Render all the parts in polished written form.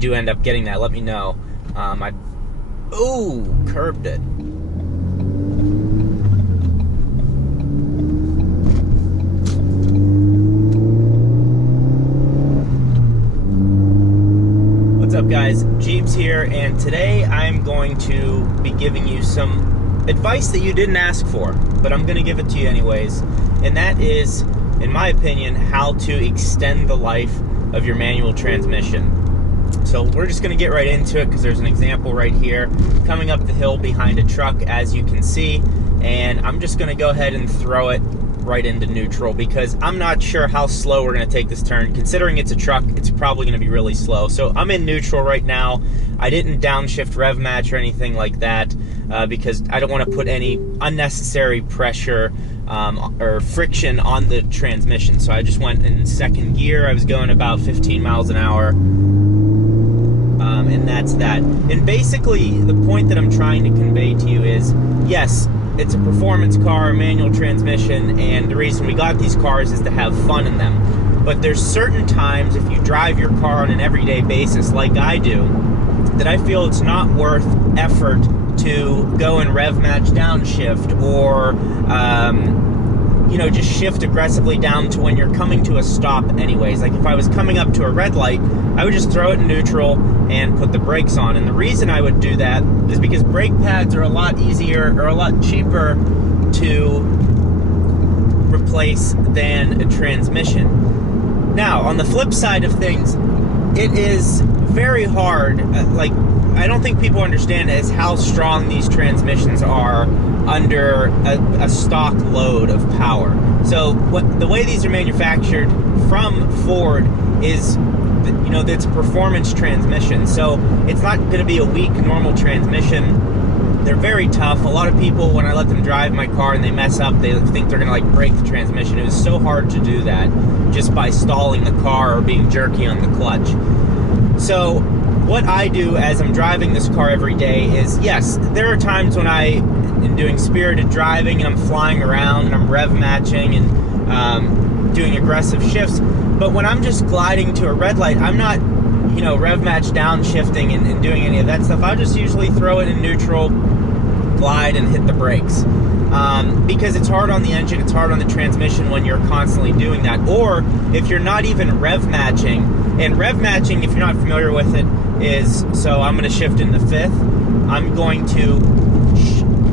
do end up getting that, let me know. Ooh, curbed it. What's up, guys? Jeeps here, and today I'm going to be giving you some advice that you didn't ask for, but I'm going to give it to you anyways, and that is, in my opinion, how to extend the life of your manual transmission. So we're just going to get right into it because there's an example right here coming up the hill behind a truck, as you can see, and I'm just going to go ahead and throw it right into neutral because I'm not sure how slow we're going to take this turn. Considering it's a truck, it's probably going to be really slow. So I'm in neutral right now. I didn't downshift rev match or anything like that because I don't want to put any unnecessary pressure or friction on the transmission. So I just went in second gear. I was going about 15 miles an hour. And that's that. And basically, the point that I'm trying to convey to you is, yes, it's a performance car, manual transmission, and the reason we got these cars is to have fun in them. But there's certain times, if you drive your car on an everyday basis, like I do, that I feel it's not worth effort to go and rev match downshift or just shift aggressively down to when you're coming to a stop anyways. Like if I was coming up to a red light, I would just throw it in neutral and put the brakes on. And the reason I would do that is because brake pads are a lot easier or a lot cheaper to replace than a transmission. Now, on the flip side of things, it is very hard. I don't think people understand is how strong these transmissions are under a stock load of power. So the way these are manufactured from Ford is, it's a performance transmission. So it's not going to be a weak normal transmission. They're very tough. A lot of people, when I let them drive my car and they mess up, they think they're going to break the transmission. It was so hard to do that just by stalling the car or being jerky on the clutch. So what I do as I'm driving this car every day is, yes, there are times when I am doing spirited driving and I'm flying around and I'm rev matching and doing aggressive shifts. But when I'm just gliding to a red light, I'm not, rev match downshifting and doing any of that stuff. I'll just usually throw it in neutral, glide, and hit the brakes. Because it's hard on the engine, it's hard on the transmission when you're constantly doing that. Or if you're not even rev matching, and rev matching, if you're not familiar with it, is, so I'm going to shift into fifth. I'm going to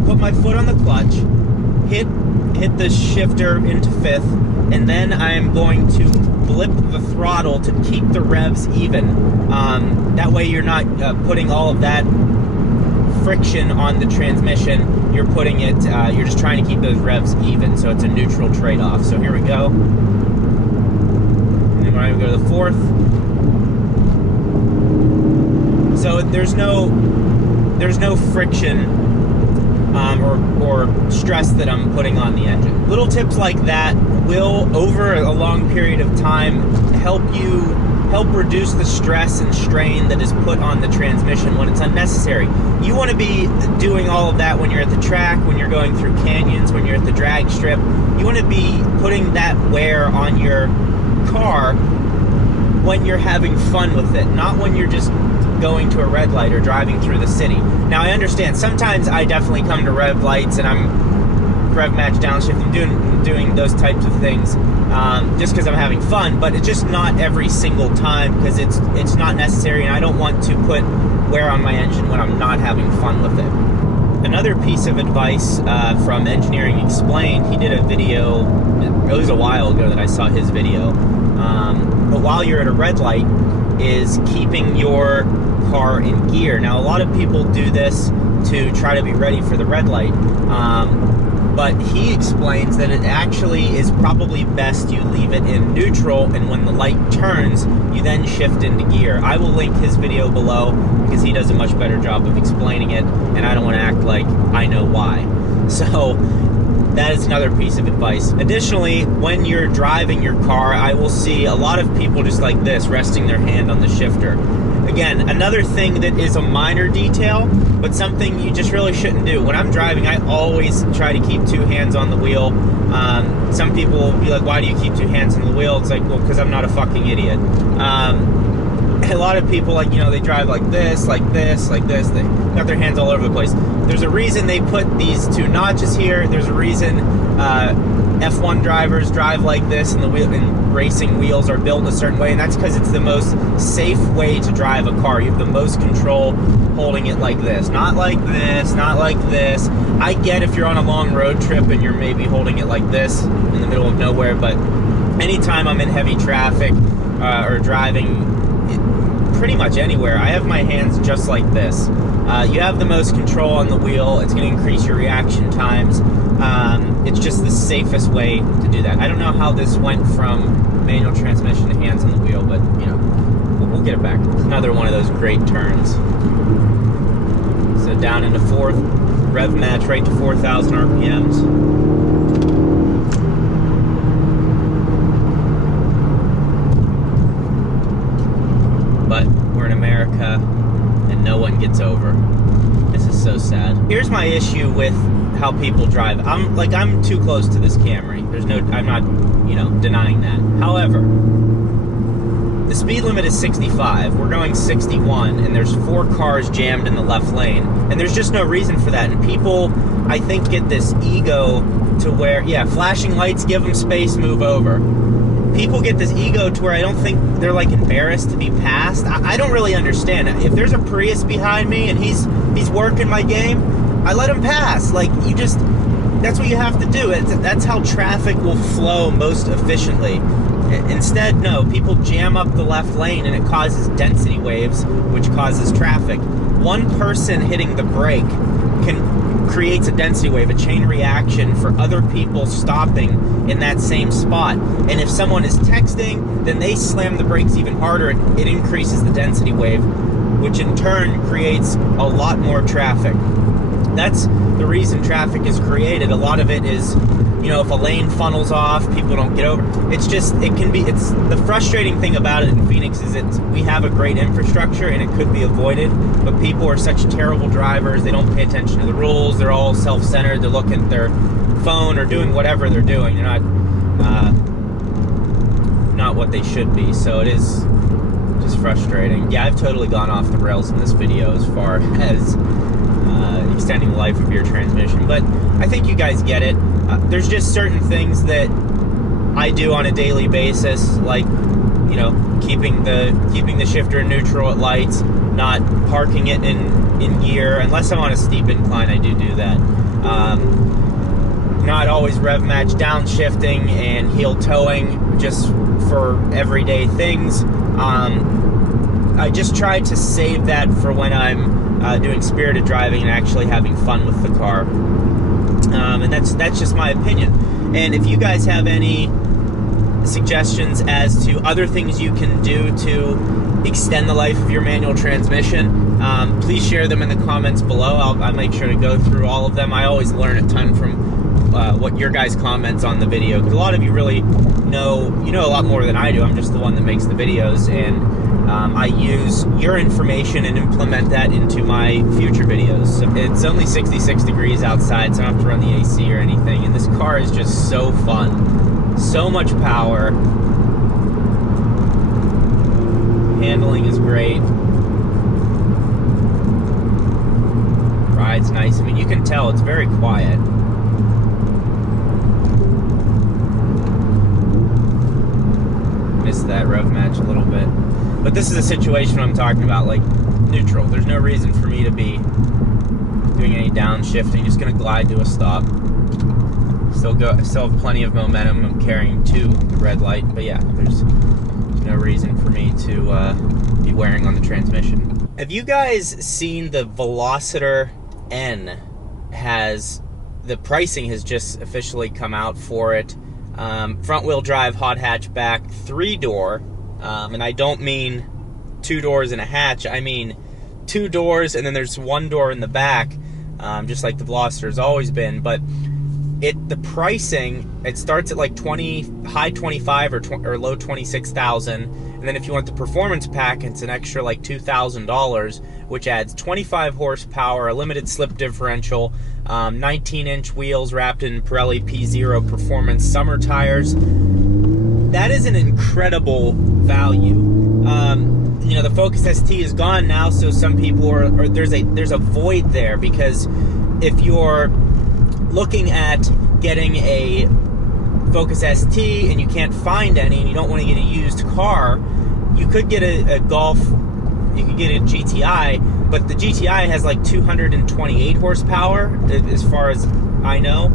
put my foot on the clutch, hit the shifter into fifth, and then I'm going to blip the throttle to keep the revs even. That way you're not putting all of that friction on the transmission. You you're just trying to keep those revs even, so it's a neutral trade-off. So here we go. And then we're going to go to the fourth. So there's no friction or stress that I'm putting on the engine. Little tips like that will, over a long period of time, help reduce the stress and strain that is put on the transmission when it's unnecessary. You want to be doing all of that when you're at the track, when you're going through canyons, when you're at the drag strip. You want to be putting that wear on your car when you're having fun with it, not when you're just going to a red light or driving through the city. Now, I understand sometimes I definitely come to red lights and I'm rev match downshifting, doing those types of things just because I'm having fun, but it's just not every single time because it's not necessary, and I don't want to put wear on my engine when I'm not having fun with it. Another piece of advice from Engineering Explained, he did a video, it was a while ago that I saw his video, but while you're at a red light, is keeping your car in gear. Now, a lot of people do this to try to be ready for the red light, but he explains that it actually is probably best you leave it in neutral, and when the light turns, you then shift into gear. I will link his video below because he does a much better job of explaining it, and I don't want to act like I know why. So that is another piece of advice. Additionally, when you're driving your car, I will see a lot of people just like this, resting their hand on the shifter. Again, another thing that is a minor detail, but something you just really shouldn't do. When I'm driving, I always try to keep two hands on the wheel. Some people will be like, why do you keep two hands on the wheel? It's like, well, because I'm not a fucking idiot. a lot of people, like, you know, they drive like this, like this, like this. They got their hands all over the place. There's a reason they put these two notches here. There's a reason F1 drivers drive like this, and the wheel and racing wheels are built in a certain way, and that's because it's the most safe way to drive a car. You have the most control holding it like this, not like this, not like this. I get if you're on a long road trip and you're maybe holding it like this in the middle of nowhere, but anytime I'm in heavy traffic or driving pretty much anywhere, I have my hands just like this. You have the most control on the wheel. It's going to increase your reaction times. It's just the safest way to do that. I don't know how this went from manual transmission to hands on the wheel, but, you know, we'll get it back. It's another one of those great turns. So down into fourth, rev match right to 4,000 RPMs. But we're in America, and no one gets over. This is so sad. Here's my issue with how people drive. I'm too close to this Camry. I'm not, you know, denying that. However, the speed limit is 65. We're going 61, and there's 4 cars jammed in the left lane, and there's just no reason for that. And people, I think, get this ego to where, yeah, flashing lights, give them space, move over. People get this ego to where I don't think they're, like, embarrassed to be passed. I don't really understand. If there's a Prius behind me and he's working my game, I let him pass. Like, you just, that's what you have to do. That's how traffic will flow most efficiently. Instead, no, people jam up the left lane and it causes density waves, which causes traffic. One person hitting the brake creates a density wave, a chain reaction for other people stopping in that same spot. And if someone is texting, then they slam the brakes even harder. It increases the density wave, which in turn creates a lot more traffic. That's the reason traffic is created. A lot of it is, you know, if a lane funnels off, people don't get over. It's the frustrating thing about it in Phoenix is we have a great infrastructure and it could be avoided, but people are such terrible drivers. They don't pay attention to the rules. They're all self-centered. They're looking at their phone or doing whatever they're doing. They're not what they should be. So it is just frustrating. Yeah, I've totally gone off the rails in this video as far as extending the life of your transmission, but I think you guys get it. There's just certain things that I do on a daily basis, like, you know, keeping the shifter in neutral at lights, not parking it in gear, unless I'm on a steep incline. I do that. Not always rev match downshifting and heel towing, just for everyday things. I just try to save that for when I'm doing spirited driving and actually having fun with the car. And that's just my opinion. And if you guys have any suggestions as to other things you can do to extend the life of your manual transmission, please share them in the comments below. I'll make sure to go through all of them. I always learn a ton from what your guys' comments on the video, because a lot of you really know a lot more than I do. I'm just the one that makes the videos, and I use your information and implement that into my future videos. So it's only 66 degrees outside, so I don't have to run the AC or anything, and this car is just so fun. So much power. Handling is great. Ride's nice. I mean, you can tell it's very quiet. Missed that rev match a little bit. But this is a situation I'm talking about, like neutral. There's no reason for me to be doing any downshifting. Just gonna glide to a stop. Still have plenty of momentum. I'm carrying to the red light, but yeah, there's no reason for me to be wearing on the transmission. Have you guys seen the Velociter N? The pricing has just officially come out for it. Front wheel drive, hot hatchback, 3-door. And I don't mean 2 doors and a hatch. I mean 2 doors, and then there's 1 door in the back, just like the Velociter's always been. But the pricing, it starts at like high 25 or low 26,000, and then if you want the performance pack, it's an extra like $2,000, which adds 25 horsepower, a limited slip differential, 19-inch wheels wrapped in Pirelli P0 Performance summer tires. That is an incredible value. you know, the Focus ST is gone now, so some people are, or there's a void there, because if you're looking at getting a Focus ST and you can't find any and you don't want to get a used car, you could get a Golf, you could get a GTI, but the GTI has like 228 horsepower as far as I know.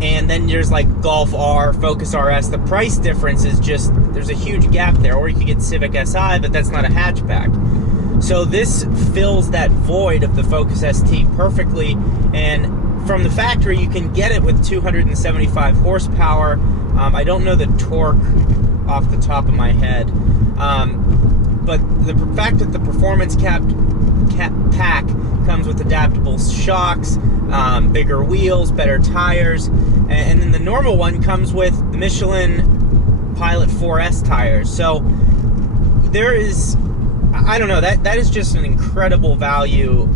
And then there's like Golf R, Focus RS. The price difference is just, there's a huge gap there. Or you could get Civic Si, but that's not a hatchback. So this fills that void of the Focus ST perfectly, and from the factory you can get it with 275 horsepower. I don't know the torque off the top of my head, but the fact that the performance pack comes with adaptable shocks, bigger wheels, better tires, and then the normal one comes with the Michelin Pilot 4S tires. So there is, I don't know, that is just an incredible value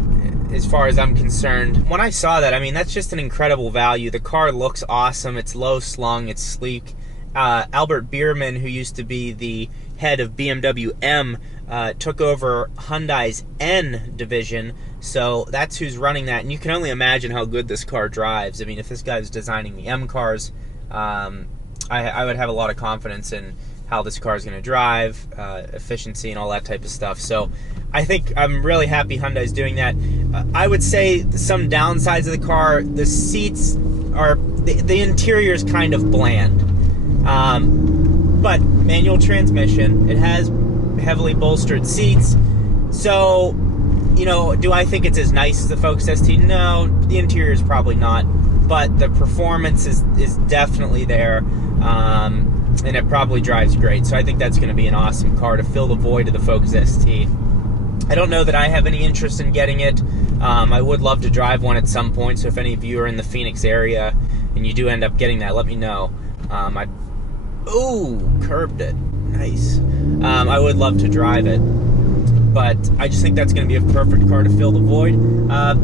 as far as I'm concerned. When I saw that, I mean, that's just an incredible value. The car looks awesome. It's low slung, it's sleek. Albert Bierman, who used to be the head of BMW M, took over Hyundai's N division, so that's who's running that, and you can only imagine how good this car drives. I mean, if this guy was designing the M cars, I would have a lot of confidence in how this car is going to drive, efficiency, and all that type of stuff. So I think I'm really happy Hyundai's doing that. I would say some downsides of the car: the seats are, the interior is kind of bland, but manual transmission. It has heavily bolstered seats, so, you know, do I think it's as nice as the Focus ST? No, the interior is probably not, but the performance is definitely there, and it probably drives great. So I think that's going to be an awesome car to fill the void of the Focus ST. I don't know that I have any interest in getting it. I would love to drive one at some point, so if any of you are in the Phoenix area and you do end up getting that, let me know. Ooh, curbed it. Nice. I would love to drive it, but I just think that's going to be a perfect car to fill the void.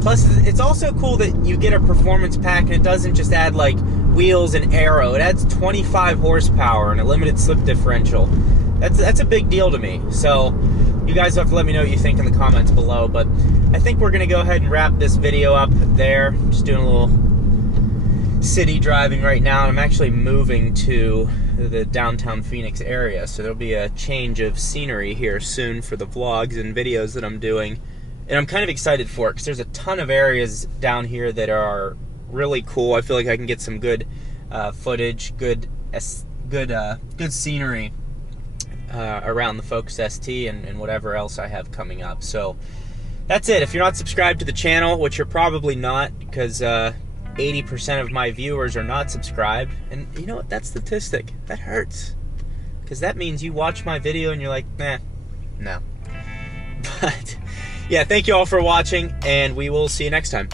Plus, it's also cool that you get a performance pack, and it doesn't just add like wheels and aero. It adds 25 horsepower and a limited slip differential. That's a big deal to me. So you guys have to let me know what you think in the comments below. But I think we're going to go ahead and wrap this video up there. Just doing a little city driving right now, and I'm actually moving to the downtown Phoenix area, so there'll be a change of scenery here soon for the vlogs and videos that I'm doing, and I'm kind of excited for it because there's a ton of areas down here that are really cool. I feel like I can get some good footage, good scenery around the Focus ST and whatever else I have coming up. So that's it. If you're not subscribed to the channel, which you're probably not, because 80% of my viewers are not subscribed, and you know what, that statistic, that hurts, because that means you watch my video and you're like, nah, no. But yeah, thank you all for watching, and we will see you next time.